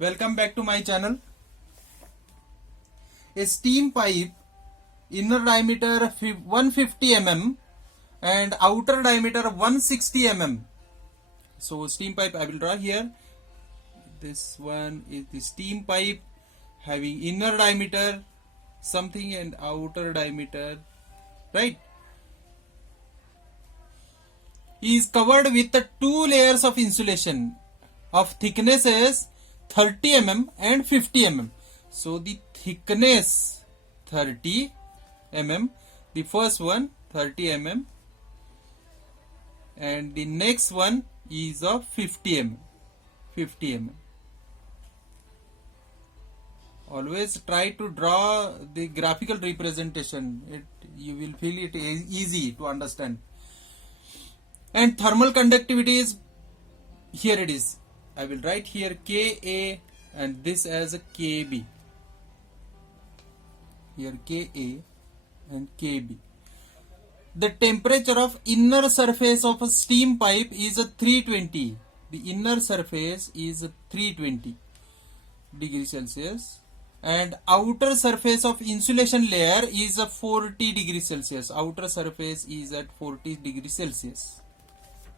Welcome back to my channel. A steam pipe, inner diameter 150 mm and outer diameter 160 mm. So steam pipe I will draw here. This one is the steam pipe having inner diameter something and outer diameter, right? Is covered with the two layers of insulation of thicknesses 30 mm and 50 mm. So the thickness 30 mm, the first one 30 mm and the next one is of 50 mm. 50 mm. Always try to draw the graphical representation. You will feel it easy to understand. And thermal conductivity is, here it is. I will write here Ka and this as a Kb. Here Ka and Kb. The temperature of inner surface of a steam pipe is a 320. The inner surface is 320 degrees Celsius and outer surface of insulation layer is a 40 degrees Celsius. Outer surface is at 40 degrees Celsius.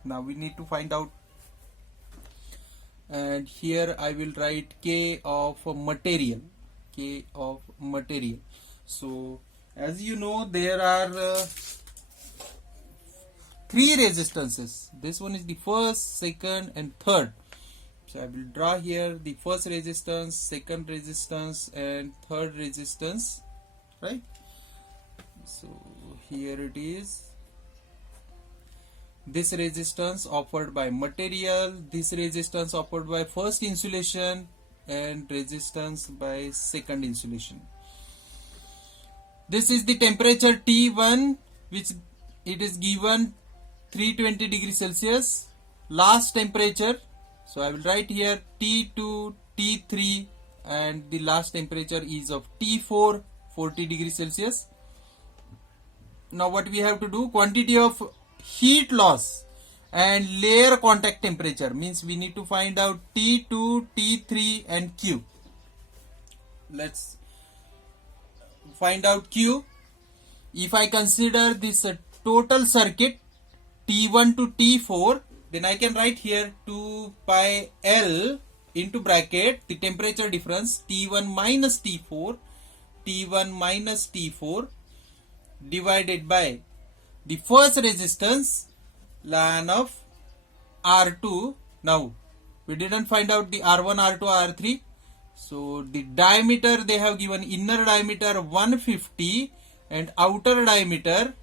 Now we need to find out, and here I will write K of material. K of material. So as you know, there are three resistances. This one is the first, second and third. So I will draw here the first resistance, second resistance and third resistance, right? So here it is. This resistance offered by material, this resistance offered by first insulation and resistance by second insulation. This is the temperature T1, which it is given 320 degrees Celsius. Last temperature, so I will write here T2, T3 and the last temperature is of T4, 40 degrees Celsius. Now what we have to do, quantity of heat loss and layer contact temperature, means we need to find out T2, T3 and Q. Let's find out Q. If I consider this total circuit T1 to T4, then I can write here 2 pi L into bracket the temperature difference T1 minus T4, T1 minus T4 divided by the first resistance ln of R2. Now we didn't find out the R1, R2, R3. So the diameter they have given, inner diameter 150 and outer diameter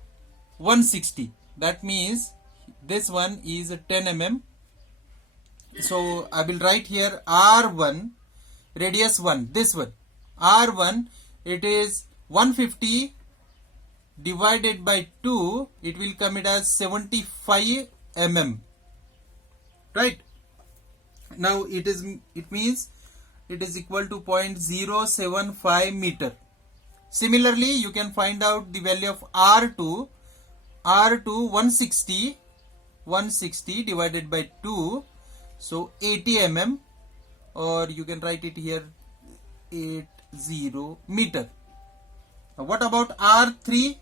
160. That means this one is 10 mm. So I will write here R1, radius 1, this one. R1, it is 150 divided by 2, it will come it as 75 mm, right? Now it means it is equal to 0.075 meter. Similarly, you can find out the value of R2. R2 160 divided by 2, so 80 mm, or you can write it here 80 meter. Now what about R3?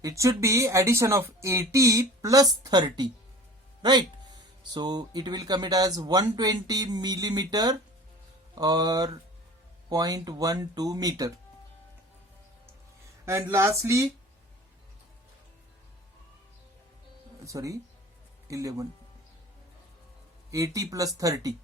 It should be addition of 80 plus 30, right? So it will come it as 120 millimeter or 0.12 meter. And lastly, 80 plus 30,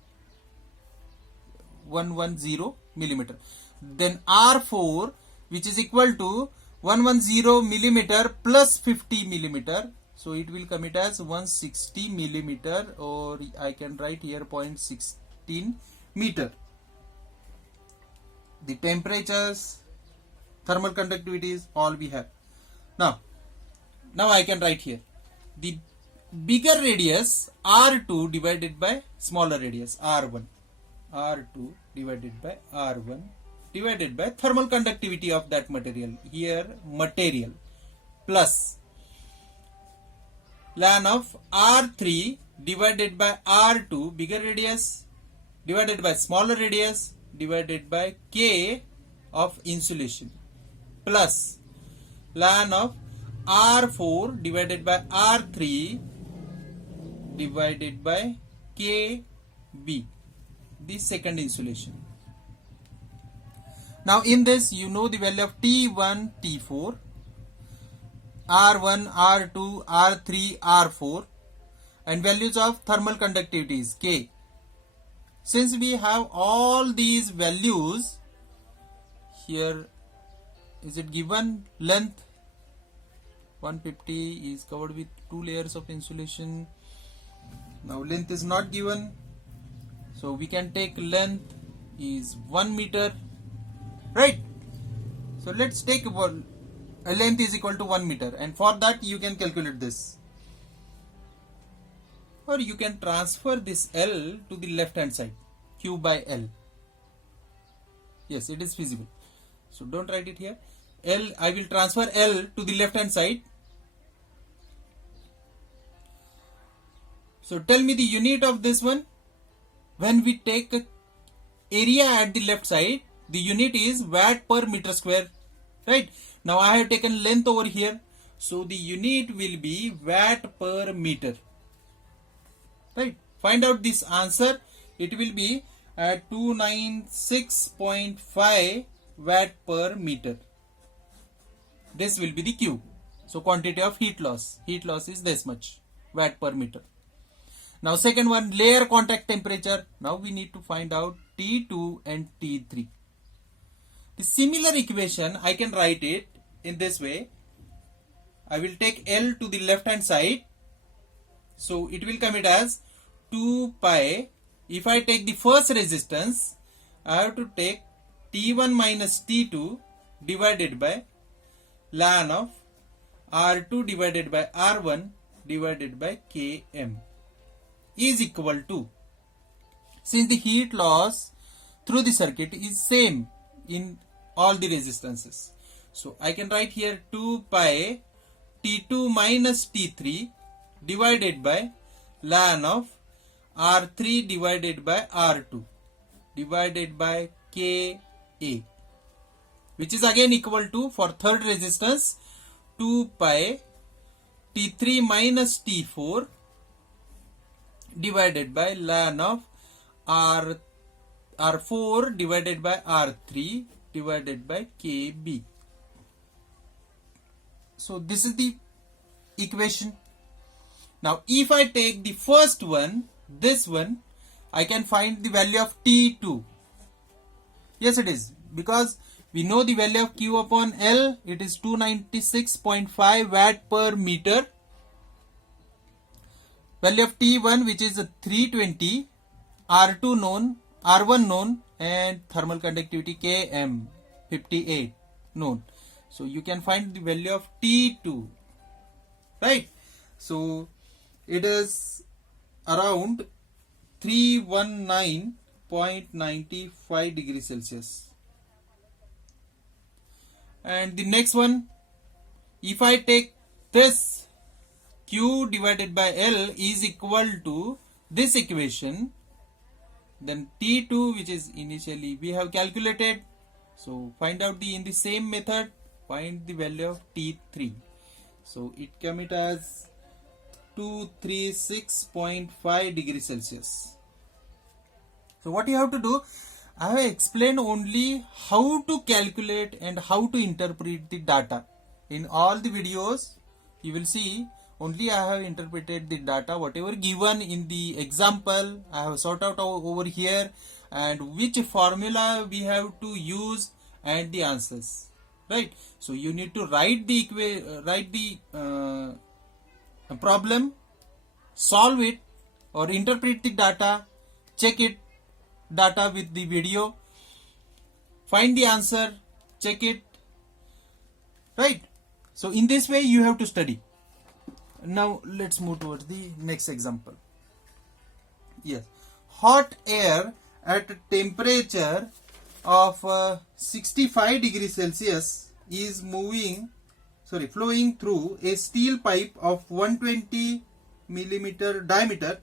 110 millimeter. Then R4, which is equal to 110 millimeter plus 50 millimeter. So it will come it as 160 millimeter, or I can write here 0.16 meter. The temperatures, thermal conductivities, all we have. Now I can write here the bigger radius R2 divided by smaller radius R1. R2 divided by R1 divided by thermal conductivity of that material. Here material plus ln of R3 divided by R2, bigger radius divided by smaller radius divided by K of insulation plus ln of R4 divided by R3 divided by KB, the second insulation. Now in this you know the value of T1, T4, R1, R2, R3, R4 and values of thermal conductivity is K. Since we have all these values here, is it given length 150 is covered with 2 layers of insulation. Now length is not given, so we can take length is 1 meter, right? So let's take a length is equal to 1 meter, and for that you can calculate this, or you can transfer this L to the left hand side, Q by L. Yes, it is feasible, so don't write it here. L, I will transfer L to the left hand side. So tell me the unit of this one. When we take area at the left side, the unit is watt per meter square, right? Now I have taken length over here, so the unit will be watt per meter, right? Find out this answer. It will be at 296.5 watt per meter. This will be the Q. So quantity of heat loss. Heat loss is this much, watt per meter. Now second one, layer contact temperature. Now we need to find out T2 and T3. The similar equation I can write it in this way. I will take L to the left hand side. So it will come it as 2 pi. If I take the first resistance, I have to take T1 minus T2 divided by ln of R2 divided by R1 divided by Km is equal to, since the heat loss through the circuit is same in all the resistances, so I can write here 2 pi T2 minus T3 divided by ln of R3 divided by R2 divided by Ka, which is again equal to, for third resistance, 2 pi T3 minus T4 divided by ln of R4 divided by R3 divided by Kb. So this is the equation. Now if I take the first one, this one, I can find the value of T2. Yes, it is, because we know the value of Q upon L, it is 296.5 watt per meter. Value of T1, which is 320, R2 known, R1 known, and thermal conductivity Km 58 known. So you can find the value of T2, right? So it is around 319.95 degrees Celsius. And the next one, if I take this Q divided by L is equal to this equation, then T2, which is initially we have calculated, so find out in the same method, find the value of T3. So it came it as 236.5 degrees Celsius. So what you have to do, I have explained only how to calculate and how to interpret the data. In all the videos you will see only I have interpreted the data, whatever given in the example I have sorted out over here, and which formula we have to use and the answers, right? So you need to write the problem, solve it, or interpret the data, check it data with the video, find the answer, check it, right? So in this way you have to study. Now let's move towards the next example. Yes, hot air at a temperature of 65 degrees Celsius is flowing through a steel pipe of 120 millimeter diameter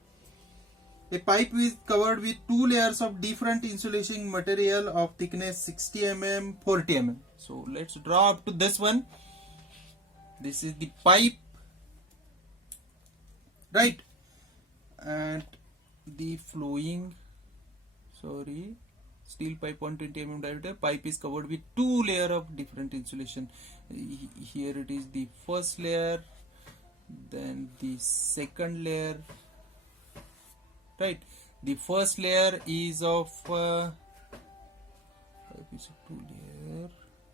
A pipe is covered with 2 layers of different insulating material of thickness 60 mm, 40 mm. So let's draw up to this one. This is the pipe, right? And the flowing, steel pipe 120 mm diameter. Pipe is covered with 2 layers of different insulation. Here it is the first layer, then the second layer, right? The first layer is of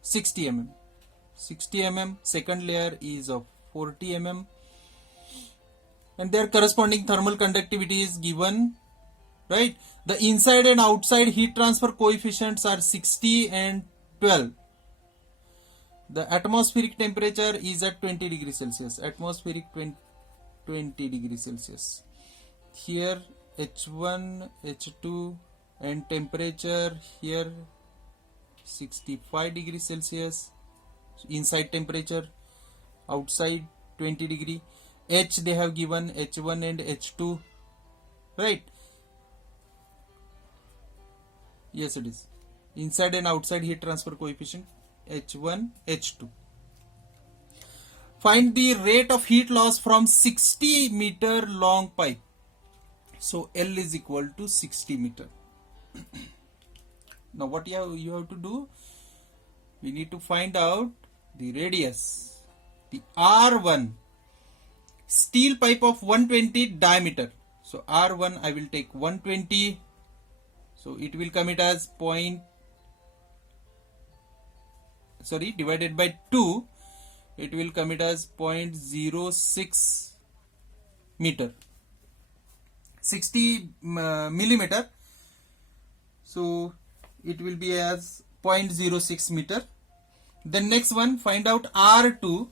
60 mm. 60 mm. Second layer is of 40 mm. And their corresponding thermal conductivity is given, right? The inside and outside heat transfer coefficients are 60 and 12. The atmospheric temperature is at 20 degrees Celsius. Atmospheric 20 degrees Celsius. Here H1, H2 and temperature here 65 degrees Celsius. Inside temperature, outside 20 degree. H they have given H1 and H2, right? Yes, it is. Inside and outside heat transfer coefficient H1, H2. Find the rate of heat loss from 60 meter long pipe. So L is equal to 60 meter. Now what you have to do? We need to find out the radius. The R1, steel pipe of 120 diameter. So R1 I will take 120. So it will come it as divided by 2. It will come it as 0.06 meter. 60 millimeter. So it will be as 0.06 meter. Then next one, find out R2.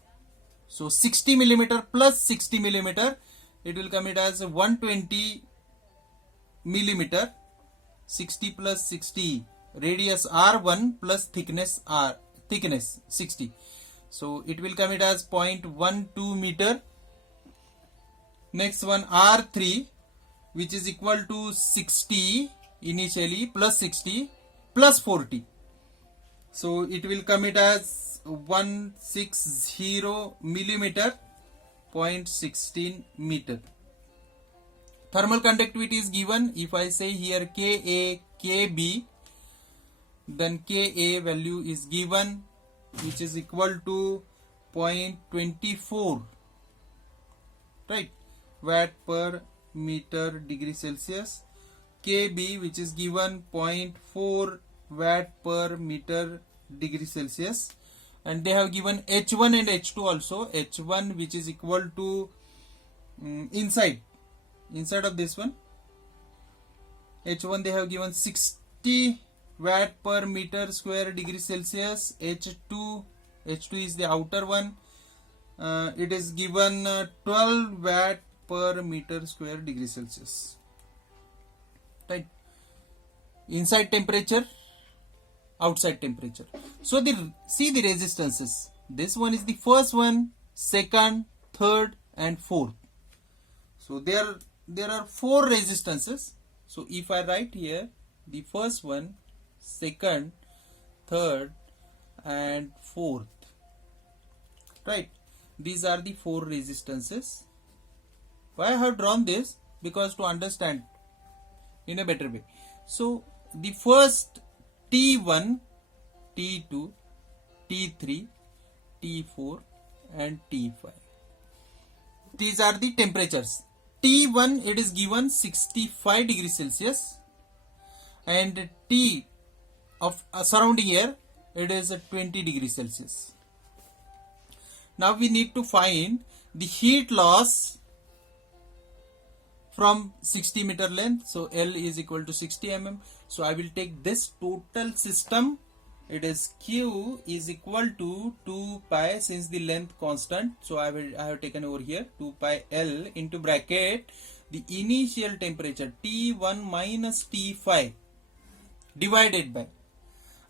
So 60 millimeter plus 60 millimeter, it will come it as 120 millimeter. 60 plus 60, radius R1 plus thickness 60. So it will come it as 0.12 meter. Next one, R3, which is equal to 60 initially plus 60 plus 40. So it will come it as 160 millimeter, 0.16 meter. Thermal conductivity is given. If I say here Ka, Kb, then Ka value is given, which is equal to 0.24, right, watt per meter degree Celsius. Kb, which is given 0.4 watt per meter degree Celsius. And they have given H1 and H2 also. H1 which is equal to inside of this one, H1 they have given 60 watt per meter square degree Celsius. H2 is the outer one. It is given 12 watt per meter square degree Celsius, right? Inside temperature, outside temperature. So see the resistances. This one is the first one, second, third and fourth. So there are 4 resistances. So if I write here the first one, second, third and fourth, right? These are the 4 resistances. Why I have drawn this? Because to understand in a better way. So the first T1, T2, T3, T4 and T5. These are the temperatures. T1 it is given 65 degrees Celsius and T of surrounding air it is 20 degrees Celsius. Now we need to find the heat loss from 60 meter length. So L is equal to 60 mm. So I will take this total system. It is Q is equal to 2 pi, since the length constant. So I have taken over here 2 pi L into bracket the initial temperature T1 minus T5 divided by,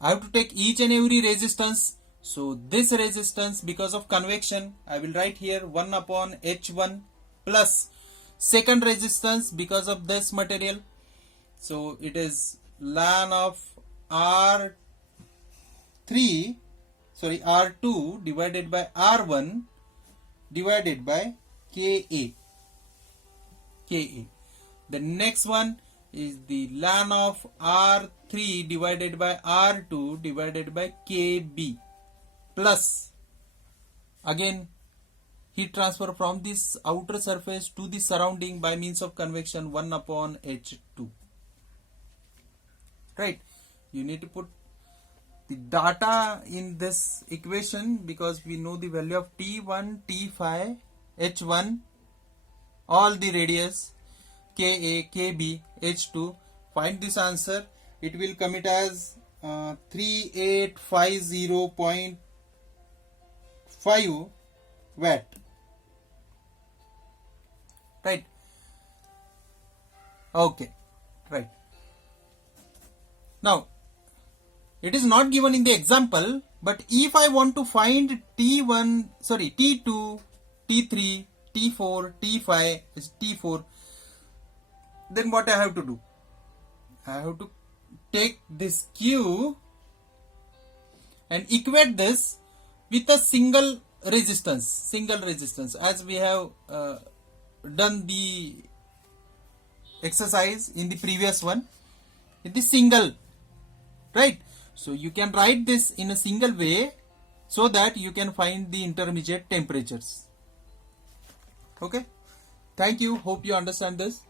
I have to take each and every resistance. So this resistance, because of convection, I will write here 1 upon H1 plus second resistance because of this material. So it is ln of R2 divided by R1 divided by Ka. The next one is the ln of R3 divided by R2 divided by Kb plus again heat transfer from this outer surface to the surrounding by means of convection 1 upon H2. Right? You need to put the data in this equation because we know the value of T1, T5, H1, all the radius, Ka, Kb, H2. Find this answer. It will come it as 3850.5 watt. Right? Okay. Right. Now, it is not given in the example, but if I want to find T2, T3, T4, T5, T4, then what I have to do? I have to take this Q and equate this with a single resistance as we have done the exercise in the previous one. It is single, right? So you can write this in a single way so that you can find the intermediate temperatures. Okay. Thank you. Hope you understand this.